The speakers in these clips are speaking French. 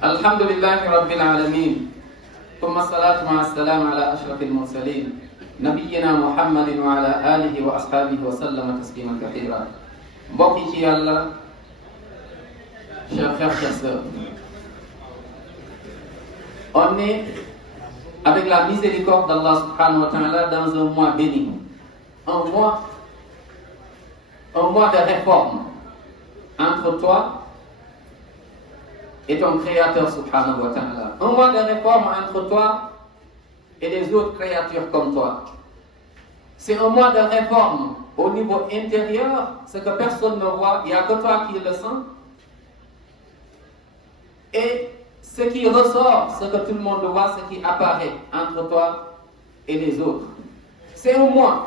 الحمد لله رب العالمين ثم الصلاة مع السلام على أشرف المرسلين نبينا محمد وعلى آله وأصحابه وسلم تسليما كثيرا. Mbokk ci Yàlla, chers frères, chers sœurs, on est avec la miséricorde d'Allah subhanahu wa ta'ala dans un mois béni, un mois de réforme entre toi et ton Créateur subhanahu wa ta'ala. Un mois de réforme entre toi et les autres créatures comme toi. C'est un mois de réforme au niveau intérieur, ce que personne ne voit, il n'y a que toi qui le sens. Et ce qui ressort, ce que tout le monde voit, ce qui apparaît entre toi et les autres. C'est un mois.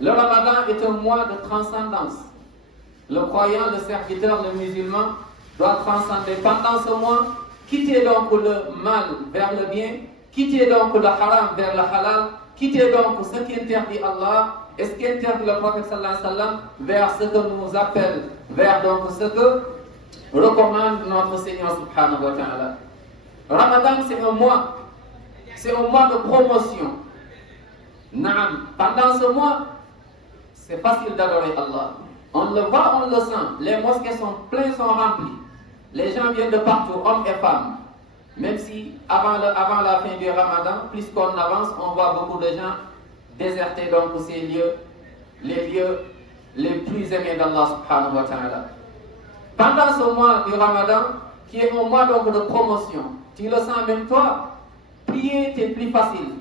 Le Ramadan est un mois de transcendance. Le croyant, le serviteur, le musulman doit transcender pendant ce mois, quitter donc le mal vers le bien, quitter donc le haram vers le halal, quitter donc ce qui interdit Allah et ce qui interdit le prophète sallallahu alayhi wa sallam vers ce que nous appelle, vers donc ce que recommande notre Seigneur subhanahu wa ta'ala. Ramadan, c'est un mois de promotion. Naam, pendant ce mois, c'est facile d'adorer Allah. On le voit, on le sent. Les mosquées sont pleines, sont remplies. Les gens viennent de partout, hommes et femmes. Même si avant la fin du Ramadan, plus qu'on avance, on voit beaucoup de gens déserter donc ces lieux, les lieux les plus aimés d'Allah subhanahu wa ta'ala. Pendant ce mois du Ramadan, qui est un mois donc de promotion, tu le sens même toi, prier est plus facile.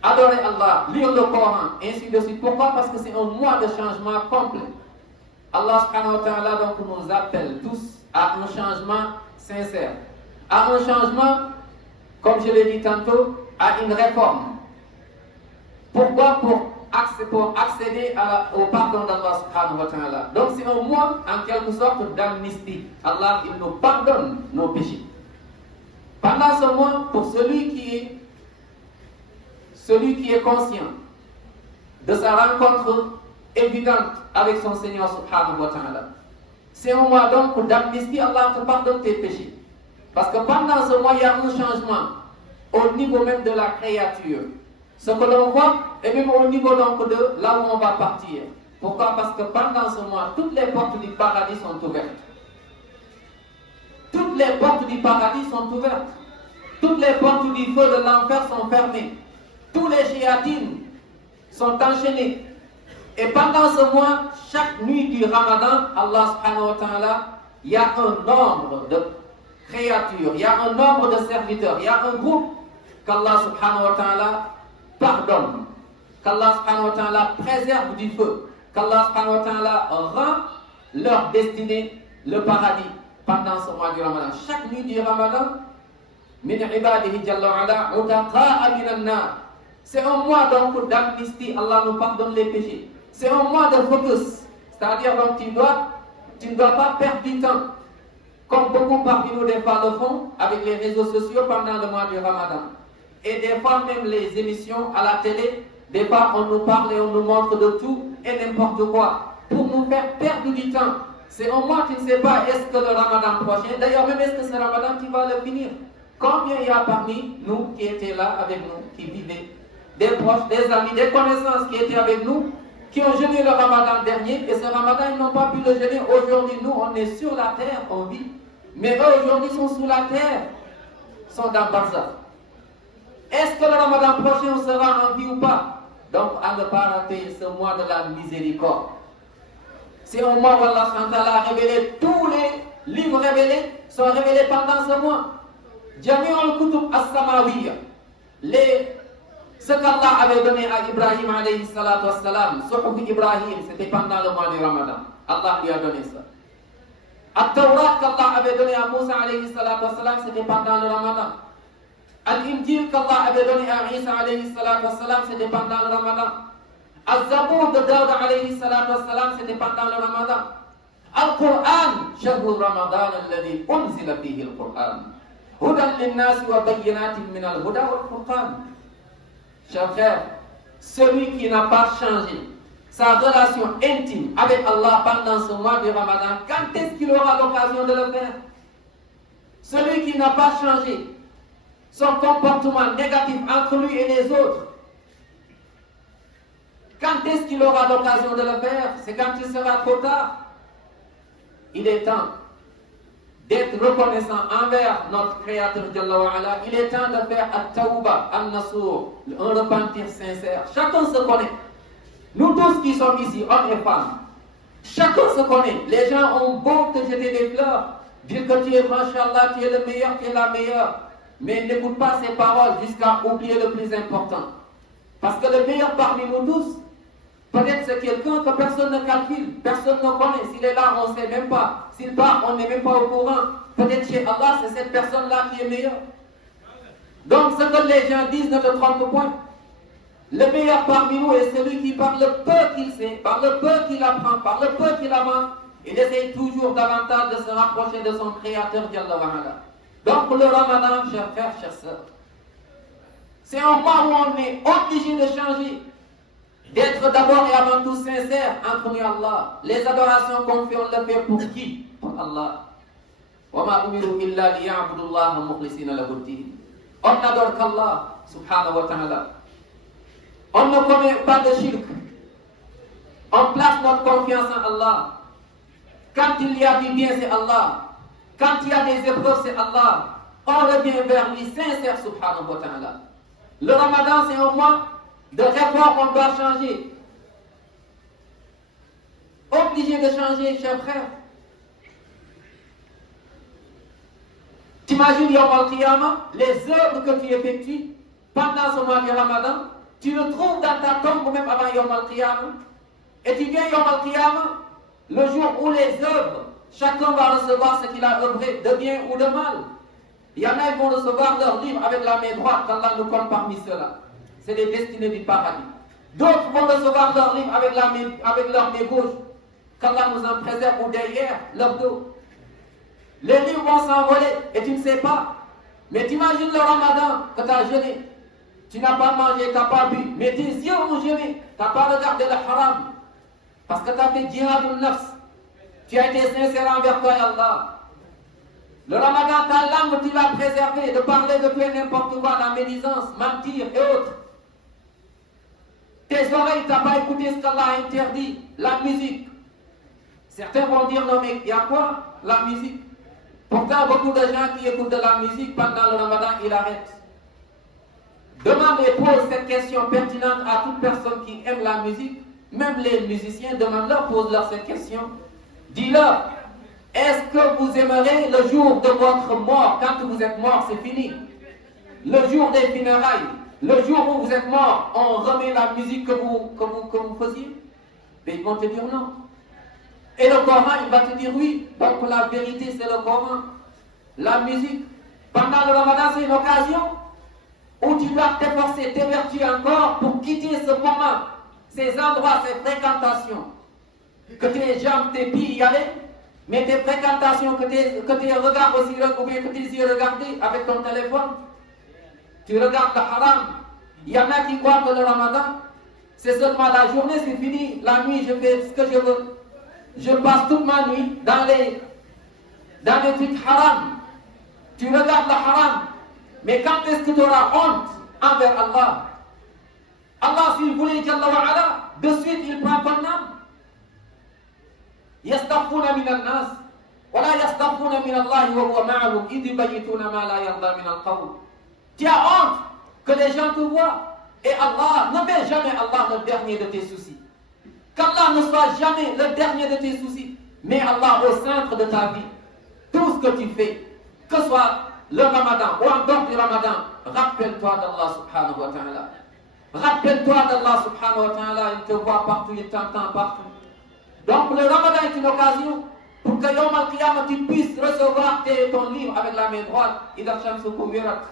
Adorer Allah, lire le Coran, ainsi de suite. Pourquoi? Parce que c'est un mois de changement complet. Allah subhanahu wa ta'ala donc nous appelle tous à un changement sincère, à un changement, comme je l'ai dit tantôt, à une réforme. Pourquoi? Pour accéder au pardon d'Allah subhanahu wa ta'ala. Donc c'est un mois en quelque sorte d'amnistie. Allah, il nous pardonne nos péchés. Pendant ce mois, pour celui qui est conscient de sa rencontre évidente avec son Seigneur subhanahu wa ta'ala, c'est un mois donc d'amnistie. Allah te pardonne tes péchés. Parce que pendant ce mois, il y a un changement au niveau même de la créature. Ce que l'on voit, et même au niveau donc de là où on va partir. Pourquoi? Parce que pendant ce mois, toutes les portes du paradis sont ouvertes. Toutes les portes du paradis sont ouvertes. Toutes les portes du feu de l'enfer sont fermées. Tous les shiatines sont enchaînés. Et pendant ce mois, chaque nuit du Ramadan, Allah subhanahu wa ta'ala, il y a un nombre de créatures, il y a un nombre de serviteurs, il y a un groupe qu'Allah subhanahu wa ta'ala pardonne, qu'Allah subhanahu wa ta'ala préserve du feu, qu'Allah subhanahu wa ta'ala rend leur destinée le paradis pendant ce mois du Ramadan. Chaque nuit du Ramadan, min ibadihi jalla wa ala utaqa'a minan nar. C'est un mois donc d'amnistie, Allah nous pardonne les péchés. C'est un mois de focus, c'est-à-dire donc tu ne dois pas perdre du temps, comme beaucoup parmi nous des fois le font avec les réseaux sociaux pendant le mois du Ramadan. Et des fois même les émissions à la télé, des fois on nous parle et on nous montre de tout et n'importe quoi, pour nous faire perdre du temps. C'est un mois, tu ne sais pas est-ce que le Ramadan prochain, d'ailleurs même est-ce que ce Ramadan tu vas le finir. Combien il y a parmi nous qui étaient là avec nous, qui vivaient, des proches, des amis, des connaissances qui étaient avec nous, qui ont jeûné le Ramadan dernier, et ce Ramadan, ils n'ont pas pu le jeûner. Aujourd'hui, nous, on est sur la terre, on vit. Mais eux, aujourd'hui, sont sous la terre, sont dans Barza. Est-ce que le Ramadan prochain, on sera en vie ou pas? Donc, à ne pas rater ce mois de la miséricorde. C'est un mois où Allah a révélé, tous les livres révélés sont révélés pendant ce mois. Jami al-Kutub as-Samawiyya, ce qu'Allah avait donné à Ibrahim alayhi salatu wassalam, Suhuf Ibrahim, c'était pendant le mois du Ramadan. Allah lui a donné ça. At-Tawrat qu'Allah avait donné à Moussa alayhi salatu wassalam, c'était pendant le Ramadan. Al-Injil qu'Allah avait donné à Isa alayhi salatu wassalam, c'était pendant le Ramadan. Al-Zabour de Daoud alayhi salatu wassalam, c'était pendant le Ramadan. Al-Qur'an, Shahrul Ramadan alladhi unzila fihi al-Qur'an. Hudan lin-nasi wa bayyinatin min al-huda wal-Furqan. Chers frères, celui qui n'a pas changé sa relation intime avec Allah pendant ce mois du Ramadan, quand est-ce qu'il aura l'occasion de le faire? celui qui n'a pas changé son comportement négatif entre lui et les autres, quand est-ce qu'il aura l'occasion de le faire? C'est quand il sera trop tard. Il est temps d'être reconnaissant envers notre Créateur Jalla wa Ala. Il est temps de faire at-tawba, an-nasuh, un repentir sincère. Chacun se connaît. Nous tous qui sommes ici, hommes et femmes, chacun se connaît. Les gens ont beau te jeter des fleurs, dire que tu es, mashallah, tu es le meilleur, tu es la meilleure. Mais n'écoute pas ces paroles jusqu'à oublier le plus important. Parce que le meilleur parmi nous tous, peut-être c'est quelqu'un que personne ne calcule, personne ne connaît. S'il est là, on ne sait même pas. S'il part, on n'est même pas au courant. Peut-être chez Allah, c'est cette personne-là qui est meilleure. Donc ce que les gens disent ne te trompe point. Le meilleur parmi nous est celui qui, par le peu qu'il sait, par le peu qu'il apprend, par le peu qu'il avance, il essaye toujours davantage de se rapprocher de son Créateur Jalla wa Ala. Donc le Ramadan, chers frères, chers sœurs, c'est un mois où on est obligé de changer, d'être d'abord et avant tout sincère entre nous et Allah. Les adorations qu'on fait, on le fait pour qui? Pour Allah. وَمَا أُمِرُوا إِلَّا لِيَعْبُدُوا اللَّهَ مُخْلِصِينَ لَهُ الدِّينَ. On n'adore qu'Allah, subhanahu wa ta'ala. On ne commet pas de shirk. On place notre confiance en Allah. Quand il y a du bien, c'est Allah. Quand il y a des épreuves, c'est Allah. On revient vers lui sincère, subhanahu wa ta'ala. Le Ramadan, c'est un mois de réforme, on doit changer. Obligé de changer, chers frères. T'imagines Yom al-Qiyamah, les œuvres que tu effectues pendant ce mois du Ramadan, tu le trouves dans ta tombe ou même avant Yom al-Qiyamah. Et tu viens Yom al-Qiyamah, le jour où les œuvres, chacun va recevoir ce qu'il a œuvré, de bien ou de mal. Il y en a qui vont recevoir leur livre avec la main droite, qu'Allah nous compte parmi ceux-là. C'est les destinés du paradis. D'autres vont recevoir leur livre avec leur main gauche, qu'Allah nous en préserve, ou derrière leur dos. Les livres vont s'envoler et tu ne sais pas. Mais t'imagines le Ramadan que tu as jeûné. Tu n'as pas mangé, tu n'as pas bu, mais tes yeux ont jeûné. Tu n'as pas regardé le haram. Parce que tu as fait jihad al-nafs. Tu as été sincère envers toi et Allah. Le Ramadan, ta langue, tu l'as préservée de parler de tout et n'importe quoi, la médisance, mentir et autres. Tes oreilles, tu n'as pas écouté ce qu'Allah a interdit, la musique. Certains vont dire, non mais il y a quoi? La musique. Pourtant, beaucoup de gens qui écoutent de la musique pendant le Ramadan, ils arrêtent. Demande et pose cette question pertinente à toute personne qui aime la musique. Même les musiciens, demande-leur, pose-leur cette question. Dis-leur, est-ce que vous aimerez le jour de votre mort? Quand vous êtes mort, c'est fini. Le jour des funérailles, le jour où vous êtes mort, on remet la musique que vous faisiez? Mais ils vont te dire non. Et le Coran, il va te dire oui. Donc la vérité, c'est le Coran. La musique, pendant le Ramadan, c'est une occasion où tu dois t'efforcer, t'évertuer encore pour quitter ce moment, ces endroits, ces fréquentations. Que tes jambes, tes pieds y allaient, mais tes fréquentations, que tes regards aussi, ou bien que tes yeux regardés avec ton téléphone, tu regardes le haram. Il y en a qui croient que le Ramadan, c'est seulement la journée, c'est fini. La nuit, je fais ce que je veux. Je passe toute ma nuit dans les trucs haram. Tu regardes le haram. Mais quand est-ce que tu auras honte envers Allah? Allah, s'il voulait, Jalla wa Ala, de suite, il prend ton âme. يستخفون من الناس ولا يستخفون من الله وهو معهم إذ يبيتون ما لا يرضى من القول. Tu as honte que les gens te voient. Et Allah, ne mets jamais Allah le dernier de tes soucis. Qu'Allah ne soit jamais le dernier de tes soucis. Mets Allah au centre de ta vie. Tout ce que tu fais, que ce soit le Ramadan ou en dehors du Ramadan, rappelle-toi d'Allah subhanahu wa ta'ala. Rappelle-toi d'Allah subhanahu wa ta'ala. Il te voit partout, il t'entend partout. Donc le Ramadan est une occasion pour que Yom al-Qiyamah tu puisses recevoir ton livre avec la main droite. إِذَا الشَّمْسُ كُوِّرَتْ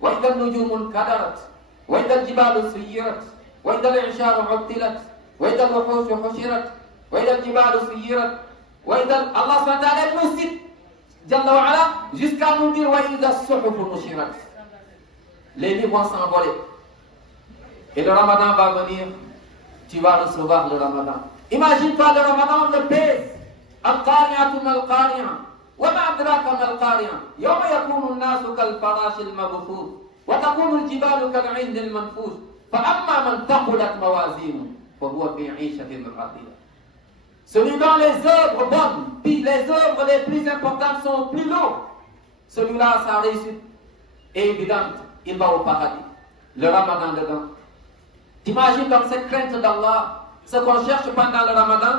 وَإِذَا النُّجُومُ انكَدَرَتْ وَإِذَا الْجِبَالُ سُيِّرَتْ وَإِذَا الْعِشَارُ عُطِّلَتْ وَإِذَا الْوُحُوشُ حُشِرَتْ وَإِذَا الْجِبَالُ سُيِّرَتْ وَإِذَا Allah subhanahu wa ta'ala nous cite Jalla wa Ala jusqu'à nous dire وَإِذَا الصُّحُفُ نُشِرَتْ. Les livres vont s'envoler. Et le Ramadan va venir. Tu vas recevoir le Ramadan. Imagine-toi le Ramadan, on le pèse. Al-Qari'atu mal-Qari'a. وما أدراك ما القارعة يوم يكون الناس كالفراش المبثوث وتكون الجبال كالعهن المنفوش فأما من ثقلت موازينه فهو في عيشة راضية. Celui dont les œuvres bonnes, puis les œuvres les plus importantes sont plus lourdes, celui-là, sa réussite est évidente, il va au paradis. Le ramadan dedans. T'imagines donc cette crainte d'Allah, ce qu'on cherche pendant le ramadan,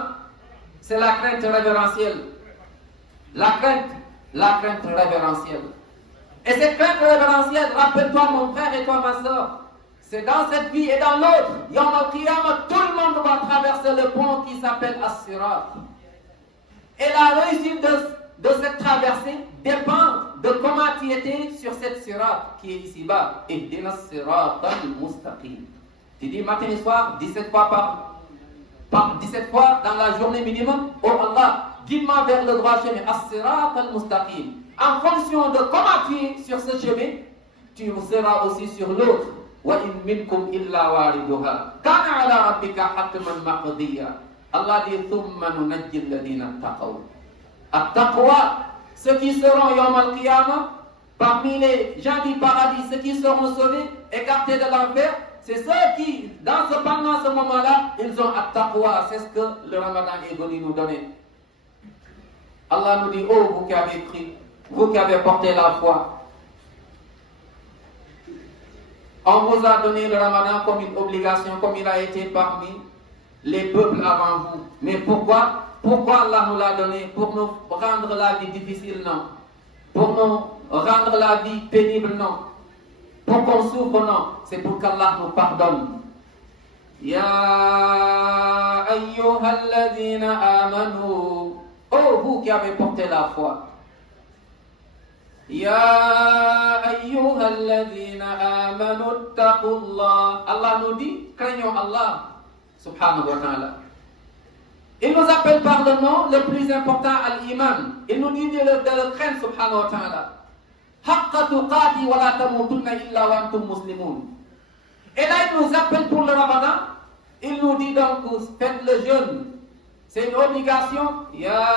c'est la crainte révérentielle. La crainte révérentielle. Et cette crainte révérentielle, rappelle-toi mon frère et toi ma soeur, c'est dans cette vie et dans l'autre. Yawm al-Qiyamah, tout le monde va traverser le pont qui s'appelle As-Sirat. Et la réussite de cette traversée dépend de comment tu étais sur cette Sirat qui est ici-bas. Ihdina as-Sirat al-Mustaqim. Tu dis matin et soir, 17 fois par 17 fois dans la journée minimum. Oh Allah, guide-moi vers le droit chemin. As-Sirat al-Mustaqim. En fonction de comment tu es sur ce chemin, tu seras aussi sur l'autre. وَإِن مِّنكُمْ إِلَّا وَارِدُهَا كَانَ عَلَى رَبِّكَ حَتْمًا مَقْضِيًّا. Allah dit ثُمَّ نُنَجِّي الَّذِينَ اتَّقَوْا. At-taqwa, ceux qui seront Yawm al-Qiyamah, parmi les gens du paradis, ceux qui seront sauvés, écartés de l'enfer, c'est ceux qui, pendant ce moment-là, ils ont at-taqwa. C'est ce que le Ramadan est venu nous donner. Allah nous dit, oh vous qui avez cru, vous qui avez porté la foi, on vous a donné le Ramadan comme une obligation, comme il a été parmi les peuples avant vous. Mais pourquoi Allah nous l'a donné? Pour nous rendre la vie difficile, non. Pour nous rendre la vie pénible, non. Pour qu'on souffre, non. C'est pour qu'Allah nous pardonne. Ya ayyuhalladhina amanu. Oh, vous qui avez porté la foi. Ya ayyuhalladhina amanu taqullah. Allah nous dit, craignons Allah, subhanahu wa ta'ala. Il nous appelle par le nom le plus important, al-iman. Il nous dit de le craindre, subhanahu wa ta'ala. Haqqa tuqati wa la tamutunna illa wa antum muslimun. Et là, il nous appelle pour le Ramadan. Il nous dit donc, faites le jeûne. C'est une obligation. Ya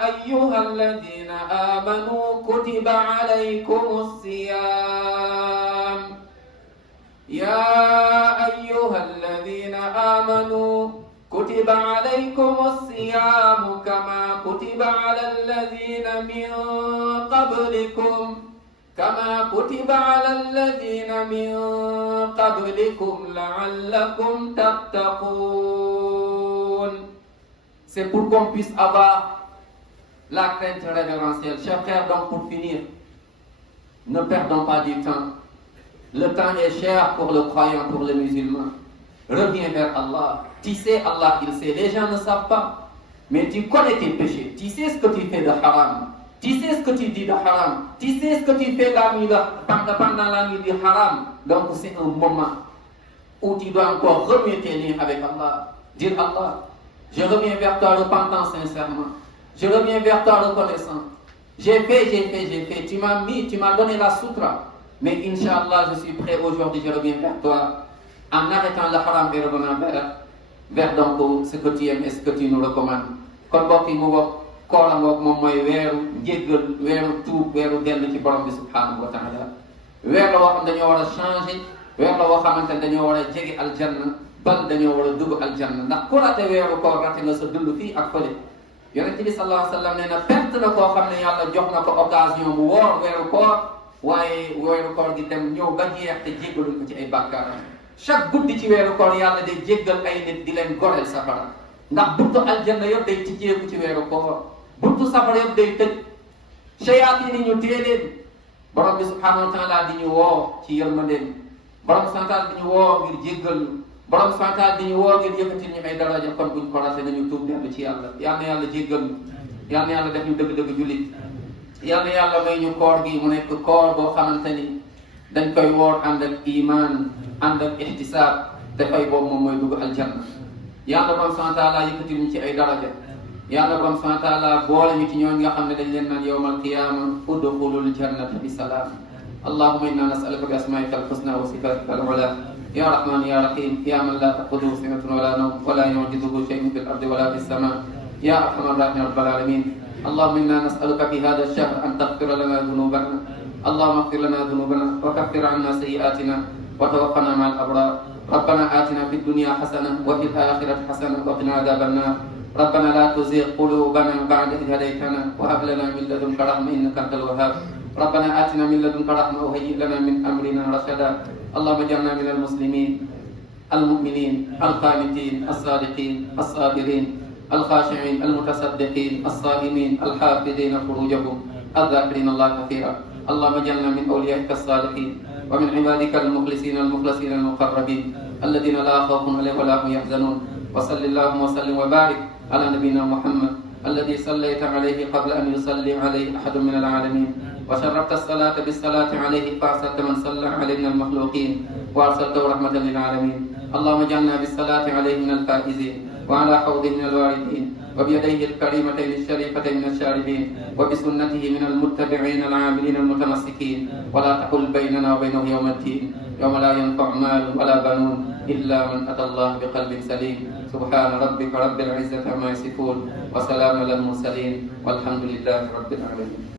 ayyuhalladhina amanu kutiba alaykumus siyam. Ya ayyuhalladhina amanu kutiba alaykumus siyam kama kutiba alal ladhina min qablikum. كما كتب على الذين من قبلكم لعلكم تتقون. C'est pour qu'on puisse avoir la crainte révérentielle. Chers frères, donc pour finir, ne perdons pas du temps. Le temps est cher pour le croyant, pour le musulman. Reviens vers Allah. Tu sais, Allah, il sait. Les gens ne savent pas. Mais tu connais tes péchés. Tu sais ce que tu fais de haram. Tu sais ce que tu dis de haram. Tu sais ce que tu fais pendant la nuit du haram. Donc c'est un moment où tu dois encore remuer tes liens avec Allah. Dire Allah, je reviens vers toi repentant sincèrement. Je reviens vers toi reconnaissant. J'ai fait. Tu m'as donné la sutra. Mais Inch'Allah, je suis prêt aujourd'hui, je reviens vers toi. En arrêtant le haram et revenant vers donc ce que tu aimes et ce que tu nous recommandes. Kon bokk yi mu bokk. Koola ngoog moom mooy weeru njéggal, weeru tuub, weeru dellu ci borom bi subhanahu wa taala. Weer la woo xam dañoo war a changer, weer la woo xamante ne dañoo war a jege aljanna, bal dañoo war a dugg aljanna. Ndax ku rate weeru koor rate nga sa dund fii ak fële. Yonent bi sallallahu alayhi wa sallam nee na perte na koo xam ne yàlla jox na ko occasion mu woor weeru koor, waaye weeru koor gi dem ñëw ba jeex te jéggaluñ ko ci ay bàkkaaram. Chaque guddi ci weeru koor yàlla day jéggal ay nit di leen goreel safara. Ndax buntu aljanna yëpp day tijjeeku ci weeru koor. buntu safara yëpp day tëj. Shayatin yi ñu téye leen. Borom bi subhanahu wa taala di ñu woo ci yërmandeem. Borom subhanahu wa taala di ñu woo ngir jéggal ñu. Borom subhanahu wa taala di ñu woo ngir yëkkati ñu ay daraja kon buñ ko rase nañu tuub dellu ci yàlla. Yal na yàlla jéggal ñu. Yal na yàlla def ñu dëgg-dëgg jullit. Yal na yàlla may ñu koor gi mu nekk koor boo xamante ni dañ koy woor ànd ak iman ànd ak ihtisaab te fay boobu moom mooy dugg aljanna. Yàlla borom subhanahu wa taala yëkkati ñu ci ay daraja. Yàlla borom subhanahu wa taala boole ñu ci ñooñu nga xam ne dañ leen naan yawmal qiyaama udxulul jannata bi salaam. Allahumma inna nas'aluka bi asma'ika al-husna wa sifatika al-ula. Ya Rahman ya Rahim ya man la ta'khudhuhu sinatun wa la nawm wa la yu'jizuhu shay'un fil ardi wa la fis sama'. Ya arhamar rahimin ya rabbal alamin. اللهم إنا نسألك في هذا الشهر أن تغفر لنا ذنوبنا. اللهم اغفر لنا ذنوبنا وكفر عنا سيئاتنا وتوفنا مع الأبرار. ربنا آتنا في الدنيا حسنة وفي الآخرة حسنة وقنا عذاب النار. ربنا لا تزغ قلوبنا بعد إذ هديتنا وهب لنا من لدنك رحمة إنك أنت الوهاب. ربنا آتنا من لدنك رحمة وهيئ لنا من أمرنا رشدا. اللهم اجعلنا من المسلمين المؤمنين القانتين الصادقين الصابرين الخاشعين المتصدقين الصائمين الحافظين فروجهم الذاكرين الله كثيرا. اللهم اجعلنا من أوليائك الصالحين ومن عبادك المخلصين المقربين الذين لا خوف عليهم ولا هم يحزنون. وصل اللهم وسلم وبارك على نبينا محمد الذي صليت عليه قبل أن يصلي عليه أحد من العالمين، وشرفت الصلاة بالصلاة عليه فأرسلت من صلى عليه من المخلوقين وأرسلته رحمة للعالمين. اللهم اجعلنا بالصلاة عليه من الفائزين وعلى حوضه من الواردين وبيديه الكريمتين الشريفتين من الشاربين وبسنته من المتبعين العاملين المتمسكين. ولا تحل بيننا وبينه يوم الدين يوم لا ينفع مال ولا بنون إلا من أتى الله بقلب سليم. سبحان ربك رب العزة عما يصفون وسلام على المرسلين والحمد لله رب العالمين.